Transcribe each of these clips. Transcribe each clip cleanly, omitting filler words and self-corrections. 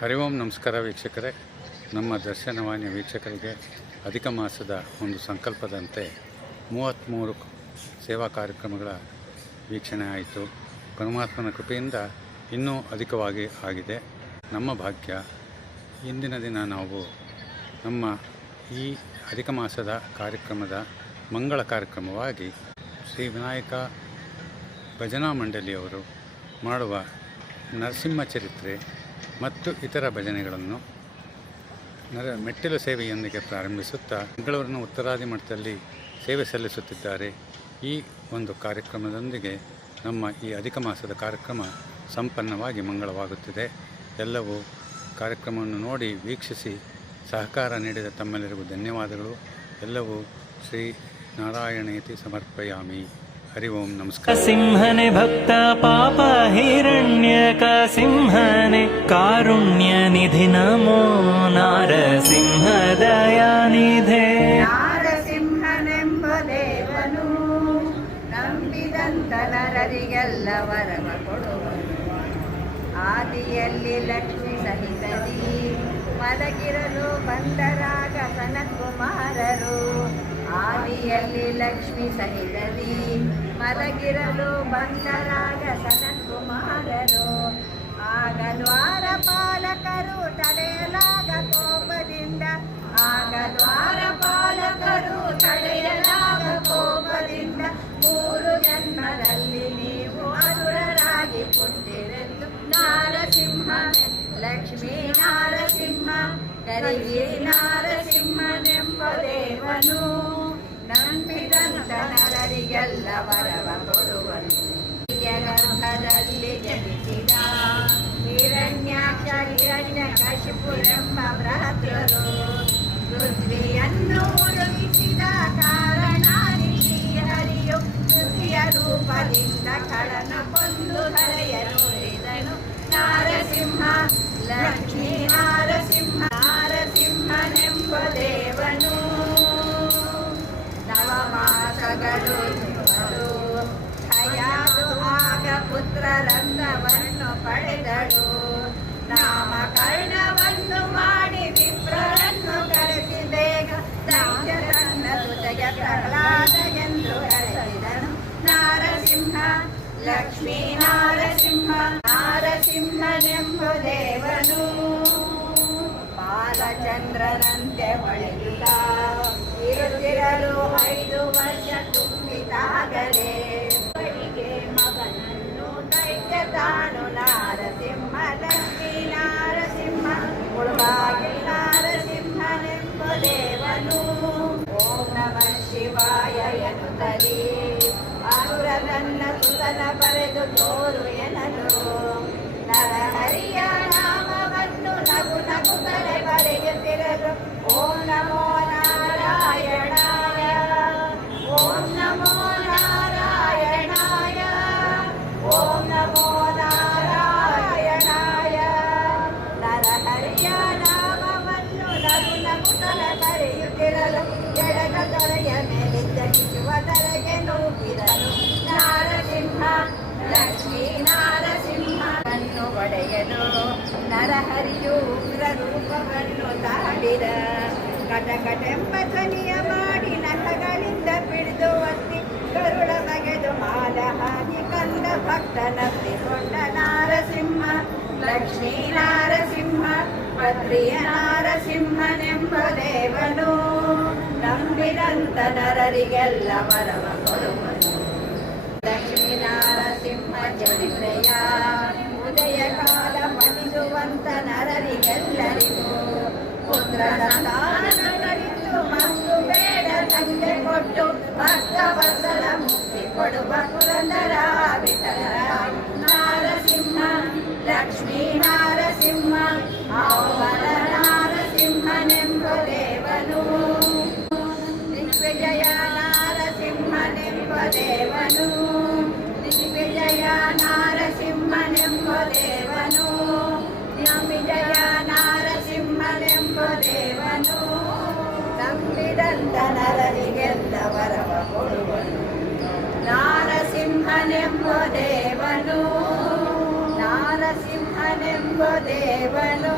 ಹರಿ ಓಂ ನಮಸ್ಕಾರ ವೀಕ್ಷಕರೇ. ನಮ್ಮ ದರ್ಶನವಾಹಿನಿ ವೀಕ್ಷಕರಿಗೆ ಅಧಿಕ ಮಾಸದ ಒಂದು ಸಂಕಲ್ಪದಂತೆ 33 ಸೇವಾ ಕಾರ್ಯಕ್ರಮಗಳ ವೀಕ್ಷಣೆ ಆಯಿತು. ಪರಮಾತ್ಮನ ಕೃಪೆಯಿಂದ ಇನ್ನೂ ಅಧಿಕವಾಗಿ ಆಗಿದೆ. ನಮ್ಮ ಭಾಗ್ಯ. ಇಂದಿನ ದಿನ ನಾವು ನಮ್ಮ ಈ ಅಧಿಕ ಮಾಸದ ಕಾರ್ಯಕ್ರಮದ ಮಂಗಳ ಕಾರ್ಯಕ್ರಮವಾಗಿ ಶ್ರೀ ವಿನಾಯಕ ಭಜನಾ ಮಂಡಳಿಯವರು ಮಾಡುವ ನರಸಿಂಹ ಚರಿತ್ರೆ ಮತ್ತು ಇತರ ಭಜನೆಗಳನ್ನು ಮೆಟ್ಟಿಲು ಸೇವೆಯೊಂದಿಗೆ ಪ್ರಾರಂಭಿಸುತ್ತಾ ಬೆಂಗಳೂರಿನ ಉತ್ತರಾದಿ ಮಠದಲ್ಲಿ ಸೇವೆ ಸಲ್ಲಿಸುತ್ತಿದ್ದಾರೆ. ಈ ಒಂದು ಕಾರ್ಯಕ್ರಮದೊಂದಿಗೆ ನಮ್ಮ ಈ ಅಧಿಕ ಮಾಸದ ಕಾರ್ಯಕ್ರಮ ಸಂಪನ್ನವಾಗಿ ಮಂಗಳವಾಗುತ್ತಿದೆ. ಎಲ್ಲವೂ ಕಾರ್ಯಕ್ರಮವನ್ನು ನೋಡಿ ವೀಕ್ಷಿಸಿ ಸಹಕಾರ ನೀಡಿದ ತಮ್ಮೆಲ್ಲರಿಗೂ ಧನ್ಯವಾದಗಳು. ಎಲ್ಲವೂ ಶ್ರೀ ನಾರಾಯಣೇತಿ ಸಮರ್ಪಯಾಮಿ. ಹರಿ ಓಂ ನಮಸ್ಕಾರ. ಸಿಂಹನೆ ಭಕ್ತ ಪಾಪ ಹಿರಣ್ಯಕ ಸಿಂಹನೆ ಕಾರುಣ್ಯ ನಿಧಿ ನಮೋ ನಾರಸಿಂಹ ದಯಾನಿಧೆ. ನಾರಸಿಂಹನೆಂಬ ದೇವನು ನಂಬಿದಂತ ನರರಿಗೆಲ್ಲ ವರವ ಕೊಡುವನು. ಆದಿಯಲ್ಲಿ ಲಕ್ಷ್ಮಿ ಸಹಿತದಿ ಮಲಗಿರಲು ಬಂದರಾಗ ಸನತ್ಕುಮಾರರು. ಆದಿಯಲ್ಲಿ ಲಕ್ಷ್ಮಿ ಸಹಿತದಿ ಮಲಗಿರಲು ಬಂದರಾಗ ಸನತ್ಕುಮಾರರು. ಆಗ ದ್ವಾರಪಾಲಕರು ತಡೆಯಲಾಗ ಕೋಪದಿಂದ, ಆಗ ದ್ವಾರಪಾಲಕರು ತಡೆಯಲಾಗ ಕೋಪದಿಂದ, 3 ಜನ್ಮದಲ್ಲಿ ನೀವು ಅಸುರರಾಗಿ ಹುಟ್ಟಿರೆಂದು ನಾರಸಿಂಹ ಲಕ್ಷ್ಮೀ ನಾರಸಿಂಹ ಕರಿಗಿರಿ ನಾರಸಿಂಹನೆಂಬ ದೇವನು ನಂಬಿದಂತ ನರರಿಗೆಲ್ಲ ವರವ ಕೊಡುವನು. ಗರ್ಭದಲ್ಲಿ ಜನಿಸಿದ ಹಿರಣ್ಯಾಕ್ಷ ಹಿರಣ್ಯಕಶಿಪುರೆಂಬ ಬೃಹದ್ರರು ಪೃಥ್ವಿಯನ್ನು ಮುಳುಗಿಸಿದ ಕಾರಣ ಹರಿಯು ಪೃಥ್ವಿಯ ರೂಪದಿಂದ ಕಳನ ಕೊಂದು ಧರೆಯ ನೋಡಿದನು ನಾರಸಿಂಹ ಲಕ್ಷ್ಮೀ ನಾರಸಿಂಹ ನಾರಸಿಂಹನೆಂಬ ದೇವನು. ನವಮಾಸಗಳು ಹಯಾದು ಆಗ ಪುತ್ರರನ್ನವನ್ನು ಪಡೆದಳು. ನಾಮಕರಣವನ್ನು ಮಾಡಿ ವಿಪ್ರರನ್ನು ಕರೆಸಿ ಬೇಗ ತನ್ನ ಸುತೆಗೆ ಪ್ರಹ್ಲಾದ ಎಂದು ಕರೆಸಿದನು ನಾರಸಿಂಹ ಲಕ್ಷ್ಮೀ ನಾರಸಿಂಹ ನಾರಸಿಂಹನೆಂಬ ದೇವನು. ಬಾಲಚಂದ್ರನಂತೆ ಹೊಳೆಯುತ್ತ ಇರುತ್ತಿರಲು 5 ವರ್ಷ ತುಂಬಿದಾಗಲೇ ಮಗನನ್ನು ದೈತ್ಯ ತಾನು ನಾರಸಿಂಹ ಲಕ್ಷ್ಮೀ ನಾರಸಿಂಹ ಮುಳುಗಾಗಿ ನಾರಸಿಂಹನೆಂಬ ದೇವನು. ಓಂ ನಮಃ ಶಿವಾಯ ಎನ್ನುತ್ತಲೇ ಅಸುರ ತನ್ನ ಸುತನ ಬರೆದು ತೋರು ಎನಲು ನರಹರಿಯ ನಾಮವನ್ನು ನಗು ನಗುತ್ತಲೇ ಬರೆಯುತ್ತಿರಲು ಓಂ ನಮೋ ನಾರಾಯಣಾಯ ಓಂ ನಮೋ ನಾರಾಯಣಾಯ ಓಂ ನಮೋ ನಾರಾಯಣಾಯ. ನರಹರಿಯ ನಾಮವನ್ನು ನಗು ನಗುತ್ತಲೇ ಬರೆಯುತ್ತಿರಲು ಎಡದ ತೊರೆಯ ಮೇಲಿದ್ದ ಶಿಶುವ ತಲೆಗೆ ನೂಕಿದನು ನಾರಸಿಂಹ ಲಕ್ಷ್ಮೀ ನಾರಸಿಂಹವನ್ನು ಒಡೆಯಲು ನರಹರಿಯು ಉಗ್ರ ರೂಪವನ್ನು ತಾಳಿದ. ಕಟಕಟೆಂಬ ಧ್ವನಿಯ ಮಾಡಿ ನಖಗಳಿಂದ ಪಿಡಿದು ಒತ್ತಿ ಕರುಳ ಬಗೆದು ಮಾಲ ಹಾಕಿ ಕಂದ ಭಕ್ತನಪ್ಪಿಕೊಂಡ ನಾರಸಿಂಹ ಲಕ್ಷ್ಮೀ ನಾರಸಿಂಹ ಪತ್ರಿಯ ನಾರಸಿಂಹನೆಂಬ ದೇವನು ನಂಬಿದಂತ ನರರಿಗೆಲ್ಲ ವರವ ಕೊಡುವನು. ಲಕ್ಷ್ಮೀ ನಾರಸಿಂಹ ಚರಿತ್ರೆಯ ಉದಯ ಕಾಲ ಪಠಿಸುವಂತ ನರರಿಗೆಲ್ಲರಿಗೂ ಪುತ್ರ ಸಂತಾನಗಳಿದ್ದು ಮತ್ತು ಬೇಡ ತಂದೆ ಕೊಟ್ಟು ಭಕ್ತ ವತ್ಸಲ ಮುಕ್ತಿ ಕೊಡುವ ಪುರಂದರ ವಿಠಲರಾಯ ನಾರಸಿಂಹ ಲಕ್ಷ್ಮೀ ನಾರಸಿಂಹ ಅವರ ನಾರಸಿಂಹನೆಂಬ ದೇವನು. ದಿಗ್ವಿಜಯ ನಾರಸಿಂಹನೆಂಬ ದೇವನು ದಿಗ್ವಿಜಯ ನಾರಸಿಂಹನೆಂಬ ದೇವನು ದಿಗ್ವಿಜಯ ನಾರಸಿಂಹನೆಂಬ ದೇವನು ನಂಬಿದಂತ ನರರಿಗೆಲ್ಲ ವರವ ಕೊಡುವನು ನಾರಸಿಂಹನೆಂಬ ದೇವನು ನಾರಸಿಂಹನೆಂಬ ದೇವನು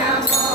नमो